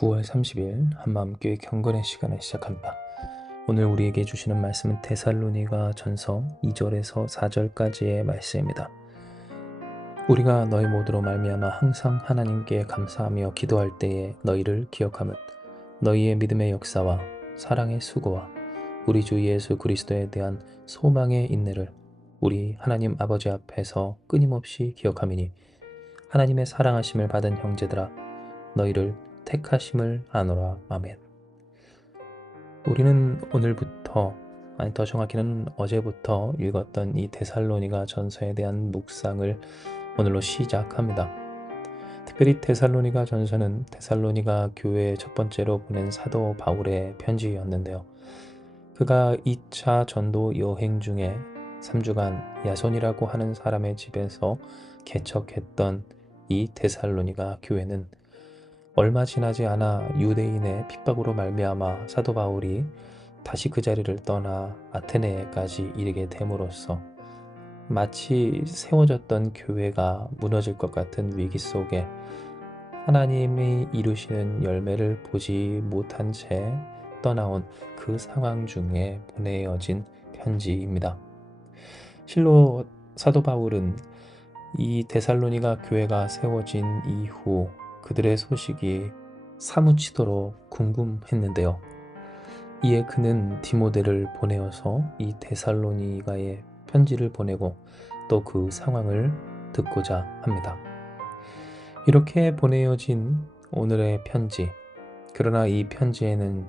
9월 30일 한마음교회 경건의 시간을 시작합니다. 오늘 우리에게 주시는 말씀은 데살로니가 전서 2절에서 4절까지의 말씀입니다. 우리가 너희 모두로 말미암아 항상 하나님께 감사하며 기도할 때에 너희를 기억하면 너희의 믿음의 역사와 사랑의 수고와 우리 주 예수 그리스도에 대한 소망의 인내를 우리 하나님 아버지 앞에서 끊임없이 기억함이니 하나님의 사랑하심을 받은 형제들아 너희를 택하심을 아노라. 아멘. 우리는 오늘부터, 더 정확히는 어제부터 읽었던 이 데살로니가 전서에 대한 묵상을 오늘로 시작합니다. 특별히 데살로니가 전서는 데살로니가 교회에 첫 번째로 보낸 사도 바울의 편지였는데요. 그가 2차 전도 여행 중에 3주간 야손이라고 하는 사람의 집에서 개척했던 이 데살로니가 교회는 얼마 지나지 않아 유대인의 핍박으로 말미암아 사도 바울이 다시 그 자리를 떠나 아테네까지 이르게 됨으로써 마치 세워졌던 교회가 무너질 것 같은 위기 속에 하나님이 이루시는 열매를 보지 못한 채 떠나온 그 상황 중에 보내어진 편지입니다. 실로 사도 바울은 이 데살로니가 교회가 세워진 이후 그들의 소식이 사무치도록 궁금했는데요. 이에 그는 디모데를 보내어서 이 데살로니가에 편지를 보내고 또 그 상황을 듣고자 합니다. 이렇게 보내어진 오늘의 편지, 그러나 이 편지에는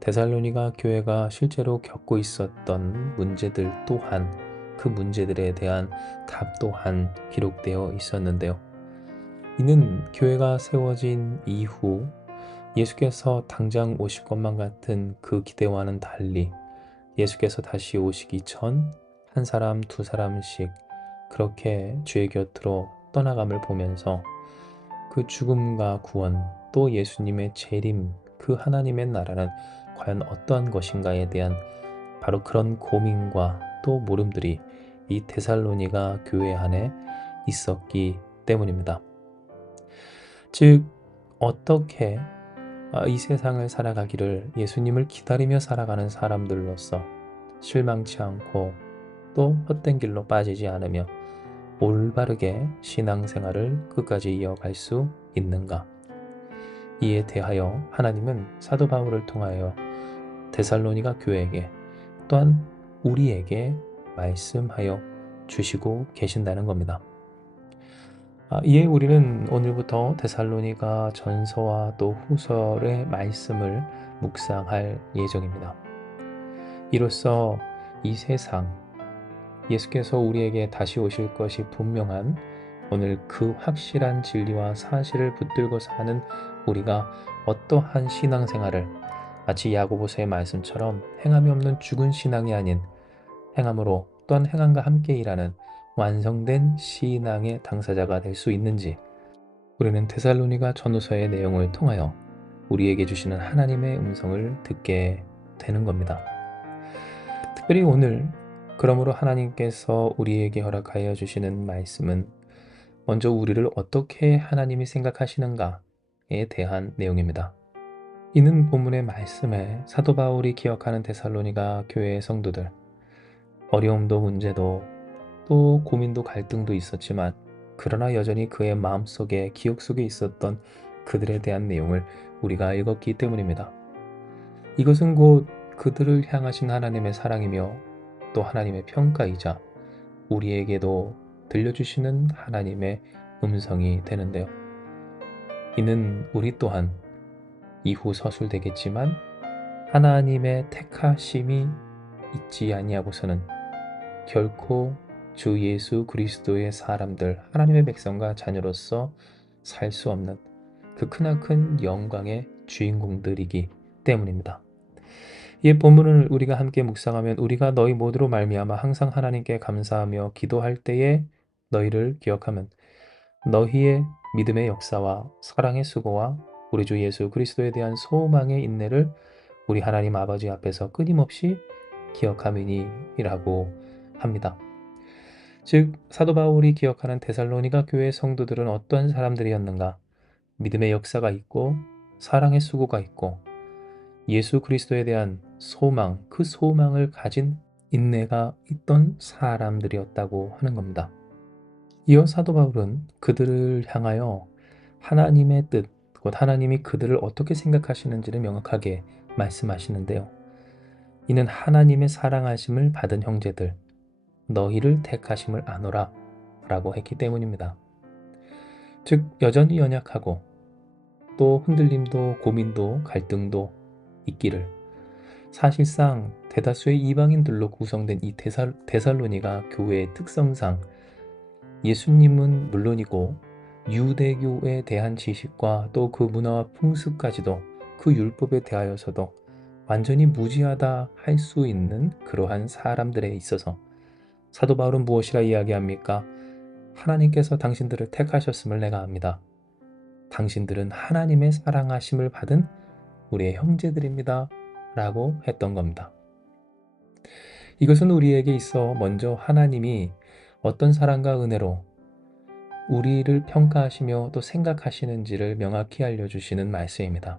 데살로니가 교회가 실제로 겪고 있었던 문제들 또한 그 문제들에 대한 답 또한 기록되어 있었는데요. 이는 교회가 세워진 이후 예수께서 당장 오실 것만 같은 그 기대와는 달리 예수께서 다시 오시기 전 한 사람 두 사람씩 그렇게 주의 곁으로 떠나감을 보면서 그 죽음과 구원 또 예수님의 재림 그 하나님의 나라는 과연 어떠한 것인가에 대한 바로 그런 고민과 또 물음들이 이 데살로니가 교회 안에 있었기 때문입니다. 즉 어떻게 이 세상을 살아가기를 예수님을 기다리며 살아가는 사람들로서 실망치 않고 또 헛된 길로 빠지지 않으며 올바르게 신앙생활을 끝까지 이어갈 수 있는가? 이에 대하여 하나님은 사도 바울을 통하여 데살로니가 교회에게 또한 우리에게 말씀하여 주시고 계신다는 겁니다. 이에 우리는 오늘부터 데살로니가 전서와 또 후설의 말씀을 묵상할 예정입니다. 이로써 이 세상 예수께서 우리에게 다시 오실 것이 분명한 오늘 그 확실한 진리와 사실을 붙들고 사는 우리가 어떠한 신앙생활을 마치 야고보서의 말씀처럼 행함이 없는 죽은 신앙이 아닌 행함으로 또한 행함과 함께 일하는 완성된 신앙의 당사자가 될 수 있는지 우리는 데살로니가 전후서의 내용을 통하여 우리에게 주시는 하나님의 음성을 듣게 되는 겁니다. 특별히 오늘 그러므로 하나님께서 우리에게 허락하여 주시는 말씀은 먼저 우리를 어떻게 하나님이 생각하시는가에 대한 내용입니다. 이는 본문의 말씀에 사도 바울이 기억하는 데살로니가 교회의 성도들 어려움도 문제도 또 고민도 갈등도 있었지만 그러나 여전히 그의 마음속에 기억 속에 있었던 그들에 대한 내용을 우리가 읽었기 때문입니다. 이것은 곧 그들을 향하신 하나님의 사랑이며 또 하나님의 평가이자 우리에게도 들려주시는 하나님의 음성이 되는데요. 이는 우리 또한 이후 서술되겠지만 하나님의 택하심이 있지 아니하고서는 결코 주 예수 그리스도의 사람들 하나님의 백성과 자녀로서 살 수 없는 그 크나큰 영광의 주인공들이기 때문입니다. 이 본문을 우리가 함께 묵상하면 우리가 너희 모두로 말미암아 항상 하나님께 감사하며 기도할 때에 너희를 기억하면 너희의 믿음의 역사와 사랑의 수고와 우리 주 예수 그리스도에 대한 소망의 인내를 우리 하나님 아버지 앞에서 끊임없이 기억함이니라고 합니다. 즉 사도 바울이 기억하는 데살로니가 교회 성도들은 어떠한 사람들이었는가? 믿음의 역사가 있고 사랑의 수고가 있고 예수 그리스도에 대한 소망, 그 소망을 가진 인내가 있던 사람들이었다고 하는 겁니다. 이어 사도 바울은 그들을 향하여 하나님의 뜻, 곧 하나님이 그들을 어떻게 생각하시는지를 명확하게 말씀하시는데요. 이는 하나님의 사랑하심을 받은 형제들, 너희를 택하심을 아노라 라고 했기 때문입니다. 즉 여전히 연약하고 또 흔들림도 고민도 갈등도 있기를, 사실상 대다수의 이방인들로 구성된 이 데살로니가 교회의 특성상 예수님은 물론이고 유대교에 대한 지식과 또 그 문화와 풍습까지도, 그 율법에 대하여서도 완전히 무지하다 할 수 있는 그러한 사람들에 있어서 사도 바울은 무엇이라 이야기합니까? 하나님께서 당신들을 택하셨음을 내가 압니다. 당신들은 하나님의 사랑하심을 받은 우리의 형제들입니다 라고 했던 겁니다. 이것은 우리에게 있어 먼저 하나님이 어떤 사랑과 은혜로 우리를 평가하시며 또 생각하시는지를 명확히 알려주시는 말씀입니다.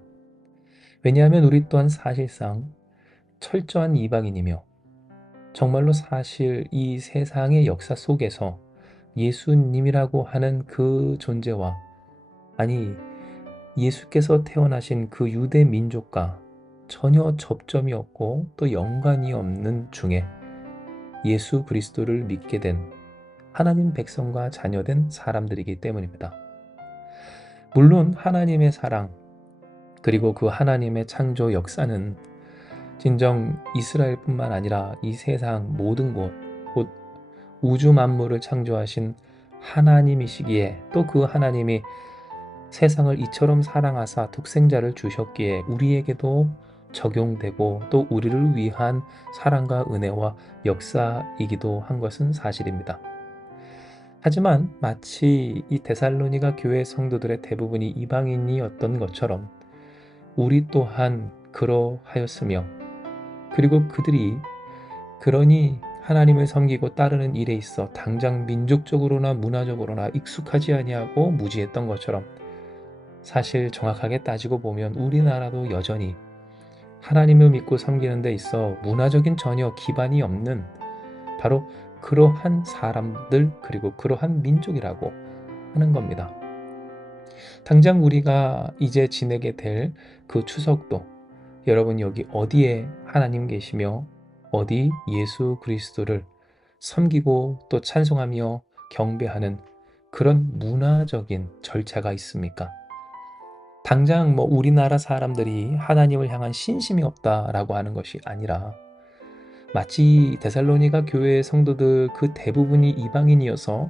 왜냐하면 우리 또한 사실상 철저한 이방인이며 정말로 사실 이 세상의 역사 속에서 예수님이라고 하는 그 존재와, 아니 예수께서 태어나신 그 유대 민족과 전혀 접점이 없고 또 연관이 없는 중에 예수 그리스도를 믿게 된 하나님 백성과 자녀된 사람들이기 때문입니다. 물론 하나님의 사랑, 그리고 그 하나님의 창조 역사는 진정 이스라엘뿐만 아니라 이 세상 모든 곳, 곧 우주 만물을 창조하신 하나님이시기에, 또 그 하나님이 세상을 이처럼 사랑하사 독생자를 주셨기에 우리에게도 적용되고 또 우리를 위한 사랑과 은혜와 역사이기도 한 것은 사실입니다. 하지만 마치 이 데살로니가 교회 성도들의 대부분이 이방인이었던 것처럼 우리 또한 그러하였으며, 그리고 그들이 그러니 하나님을 섬기고 따르는 일에 있어 당장 민족적으로나 문화적으로나 익숙하지 아니하고 무지했던 것처럼, 사실 정확하게 따지고 보면 우리나라도 여전히 하나님을 믿고 섬기는 데 있어 문화적인 전혀 기반이 없는 바로 그러한 사람들, 그리고 그러한 민족이라고 하는 겁니다. 당장 우리가 이제 지내게 될 그 추석도 여러분 여기 어디에 하나님 계시며 어디 예수 그리스도를 섬기고 또 찬송하며 경배하는 그런 문화적인 절차가 있습니까? 당장 우리나라 사람들이 하나님을 향한 신심이 없다라고 하는 것이 아니라, 마치 데살로니가 교회의 성도들 그 대부분이 이방인이어서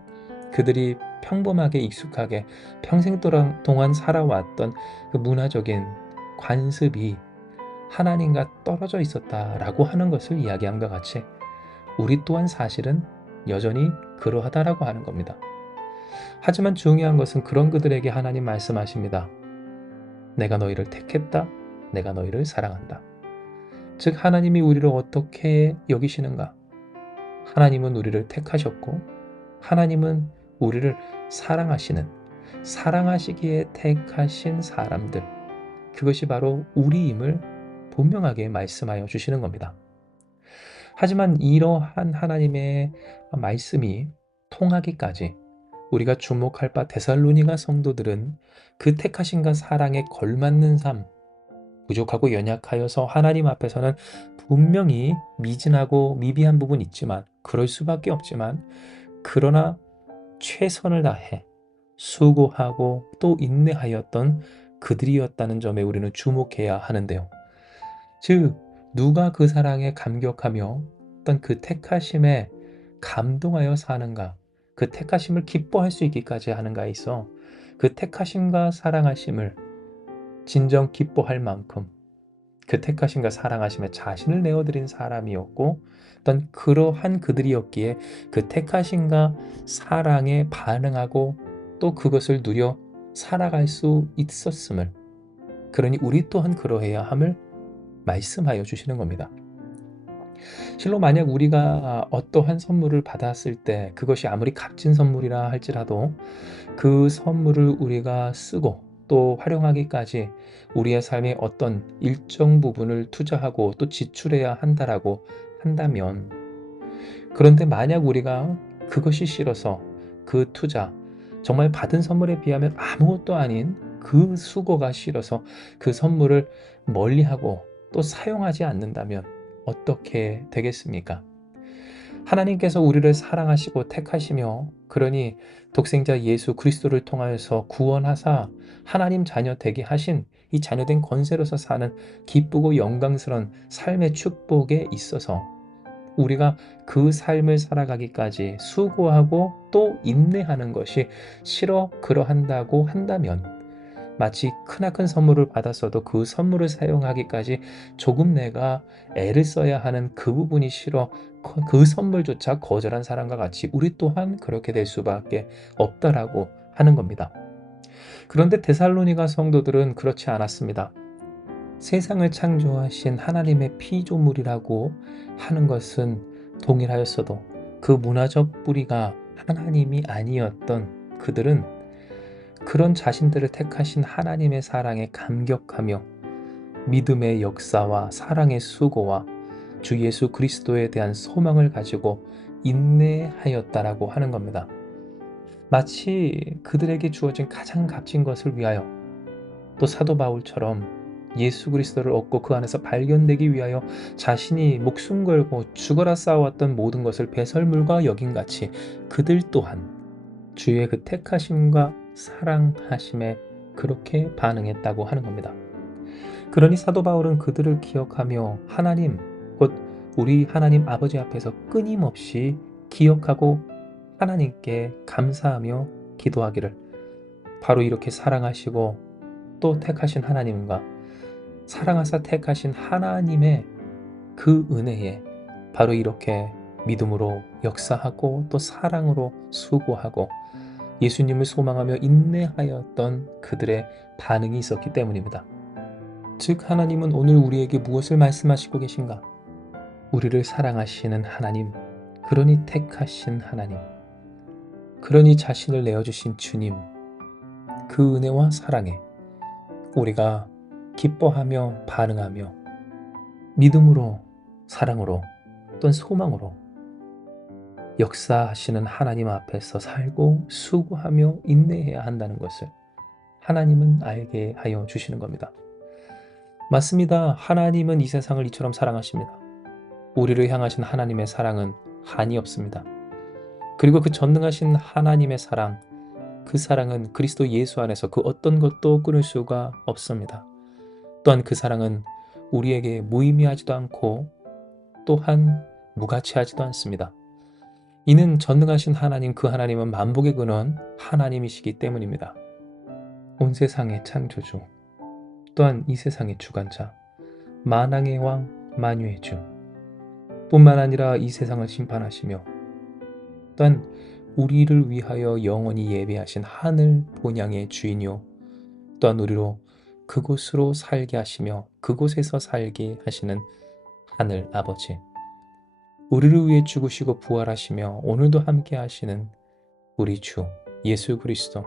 그들이 평범하게 익숙하게 평생 동안 살아왔던 그 문화적인 관습이 하나님과 떨어져 있었다라고 하는 것을 이야기한 것 같이 우리 또한 사실은 여전히 그러하다라고 하는 겁니다. 하지만 중요한 것은 그런 그들에게 하나님 말씀하십니다. 내가 너희를 택했다. 내가 너희를 사랑한다. 즉 하나님이 우리를 어떻게 여기시는가? 하나님은 우리를 택하셨고 하나님은 우리를 사랑하시기에 택하신 사람들, 그것이 바로 우리임을 분명하게 말씀하여 주시는 겁니다. 하지만 이러한 하나님의 말씀이 통하기까지 우리가 주목할 바 데살로니가 성도들은 그 택하심과 사랑에 걸맞는 삶, 부족하고 연약하여서 하나님 앞에서는 분명히 미진하고 미비한 부분이 있지만, 그럴 수밖에 없지만, 그러나 최선을 다해 수고하고 또 인내하였던 그들이었다는 점에 우리는 주목해야 하는데요. 즉 누가 그 사랑에 감격하며 어떤 그 택하심에 감동하여 사는가, 그 택하심을 기뻐할 수 있기까지 하는가에 있어 그 택하심과 사랑하심을 진정 기뻐할 만큼 그 택하심과 사랑하심에 자신을 내어드린 사람이었고, 어떤 그러한 그들이었기에 그 택하심과 사랑에 반응하고 또 그것을 누려 살아갈 수 있었음을, 그러니 우리 또한 그러해야 함을 말씀하여 주시는 겁니다. 실로 만약 우리가 어떠한 선물을 받았을 때 그것이 아무리 값진 선물이라 할지라도 그 선물을 우리가 쓰고 또 활용하기까지 우리의 삶의 어떤 일정 부분을 투자하고 또 지출해야 한다라고 한다면, 그런데 만약 우리가 그것이 싫어서 그 투자, 정말 받은 선물에 비하면 아무것도 아닌 그 수고가 싫어서 그 선물을 멀리하고 또 사용하지 않는다면 어떻게 되겠습니까? 하나님께서 우리를 사랑하시고 택하시며 그러니 독생자 예수 그리스도를 통하여서 구원하사 하나님 자녀 되게 하신 이 자녀된 권세로서 사는 기쁘고 영광스러운 삶의 축복에 있어서 우리가 그 삶을 살아가기까지 수고하고 또 인내하는 것이 싫어 그러한다고 한다면, 마치 크나큰 선물을 받았어도 그 선물을 사용하기까지 조금 내가 애를 써야 하는 그 부분이 싫어 그 선물조차 거절한 사람과 같이 우리 또한 그렇게 될 수밖에 없다라고 하는 겁니다. 그런데 데살로니가 성도들은 그렇지 않았습니다. 세상을 창조하신 하나님의 피조물이라고 하는 것은 동일하였어도 그 문화적 뿌리가 하나님이 아니었던 그들은 그런 자신들을 택하신 하나님의 사랑에 감격하며 믿음의 역사와 사랑의 수고와 주 예수 그리스도에 대한 소망을 가지고 인내하였다라고 하는 겁니다. 마치 그들에게 주어진 가장 값진 것을 위하여, 또 사도 바울처럼 예수 그리스도를 얻고 그 안에서 발견되기 위하여 자신이 목숨 걸고 죽어라 싸웠던 모든 것을 배설물과 여김같이 그들 또한 주의 그 택하심과 사랑하심에 그렇게 반응했다고 하는 겁니다. 그러니 사도 바울은 그들을 기억하며 하나님, 곧 우리 하나님 아버지 앞에서 끊임없이 기억하고 하나님께 감사하며 기도하기를, 바로 이렇게 사랑하시고 또 택하신 하나님과 사랑하사 택하신 하나님의 그 은혜에 바로 이렇게 믿음으로 역사하고 또 사랑으로 수고하고 예수님을 소망하며 인내하였던 그들의 반응이 있었기 때문입니다. 즉 하나님은 오늘 우리에게 무엇을 말씀하시고 계신가? 우리를 사랑하시는 하나님, 그러니 택하신 하나님, 그러니 자신을 내어주신 주님, 그 은혜와 사랑에 우리가 기뻐하며 반응하며 믿음으로, 사랑으로, 또는 소망으로 역사하시는 하나님 앞에서 살고 수고하며 인내해야 한다는 것을 하나님은 알게 하여 주시는 겁니다. 맞습니다. 하나님은 이 세상을 이처럼 사랑하십니다. 우리를 향하신 하나님의 사랑은 한이 없습니다. 그리고 그 전능하신 하나님의 사랑, 그 사랑은 그리스도 예수 안에서 그 어떤 것도 끊을 수가 없습니다. 또한 그 사랑은 우리에게 무의미하지도 않고 또한 무가치하지도 않습니다. 이는 전능하신 하나님, 그 하나님은 만복의 근원 하나님이시기 때문입니다. 온 세상의 창조주, 또한 이 세상의 주관자, 만왕의 왕, 만유의 주, 뿐만 아니라 이 세상을 심판하시며 또한 우리를 위하여 영원히 예배하신 하늘 본향의 주인이요, 또한 우리로 그곳으로 살게 하시며 그곳에서 살게 하시는 하늘 아버지, 우리를 위해 죽으시고 부활하시며 오늘도 함께 하시는 우리 주 예수 그리스도,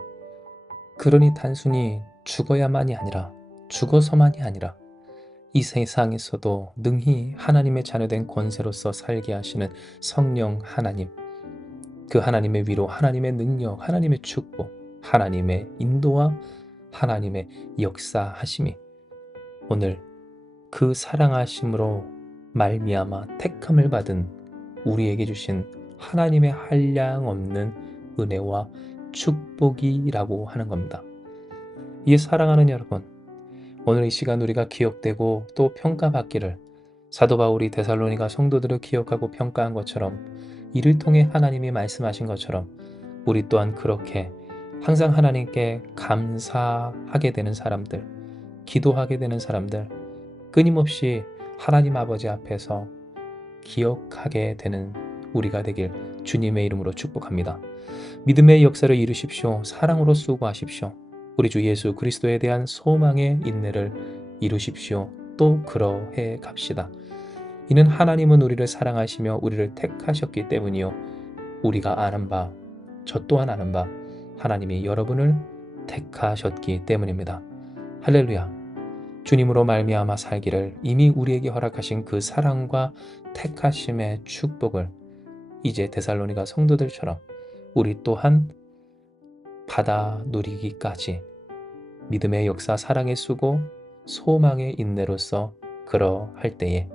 그러니 단순히 죽어야만이 아니라 죽어서만이 아니라 이 세상에서도 능히 하나님의 자녀된 권세로서 살게 하시는 성령 하나님, 그 하나님의 위로 하나님의 능력, 하나님의 축복, 하나님의 인도와 하나님의 역사하심이 오늘 그 사랑하심으로 말미암아 택함을 받은 우리에게 주신 하나님의 한량없는 은혜와 축복이라고 하는 겁니다. 이 사랑하는 여러분, 오늘 이 시간 우리가 기억되고 또 평가받기를 사도 바울이 데살로니가 성도들을 기억하고 평가한 것처럼, 이를 통해 하나님이 말씀하신 것처럼 우리 또한 그렇게 항상 하나님께 감사하게 되는 사람들, 기도하게 되는 사람들, 끊임없이 하나님 아버지 앞에서 기억하게 되는 우리가 되길 주님의 이름으로 축복합니다. 믿음의 역사를 이루십시오. 사랑으로 수고하십시오. 우리 주 예수 그리스도에 대한 소망의 인내를 이루십시오. 또 그러해 갑시다. 이는 하나님은 우리를 사랑하시며 우리를 택하셨기 때문이요, 우리가 아는 바, 저 또한 아는 바, 하나님이 여러분을 택하셨기 때문입니다. 할렐루야. 주님으로 말미암아 살기를 이미 우리에게 허락하신 그 사랑과 택하심의 축복을 이제 데살로니가 성도들처럼 우리 또한 받아 누리기까지 믿음의 역사, 사랑의 수고, 소망의 인내로서 그러할 때에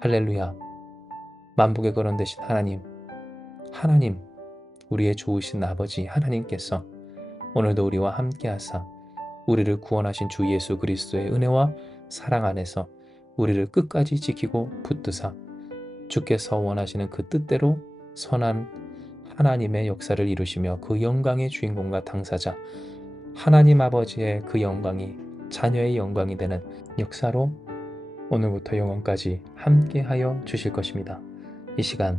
할렐루야, 만복의 거론 되신 하나님, 우리의 좋으신 아버지 하나님께서 오늘도 우리와 함께하사 우리를 구원하신 주 예수 그리스도의 은혜와 사랑 안에서 우리를 끝까지 지키고 붙드사 주께서 원하시는 그 뜻대로 선한 하나님의 역사를 이루시며 그 영광의 주인공과 당사자 하나님 아버지의 그 영광이 자녀의 영광이 되는 역사로 오늘부터 영원까지 함께하여 주실 것입니다. 이 시간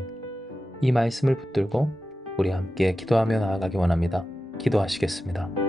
이 말씀을 붙들고 우리 함께 기도하며 나아가기 원합니다. 기도하시겠습니다.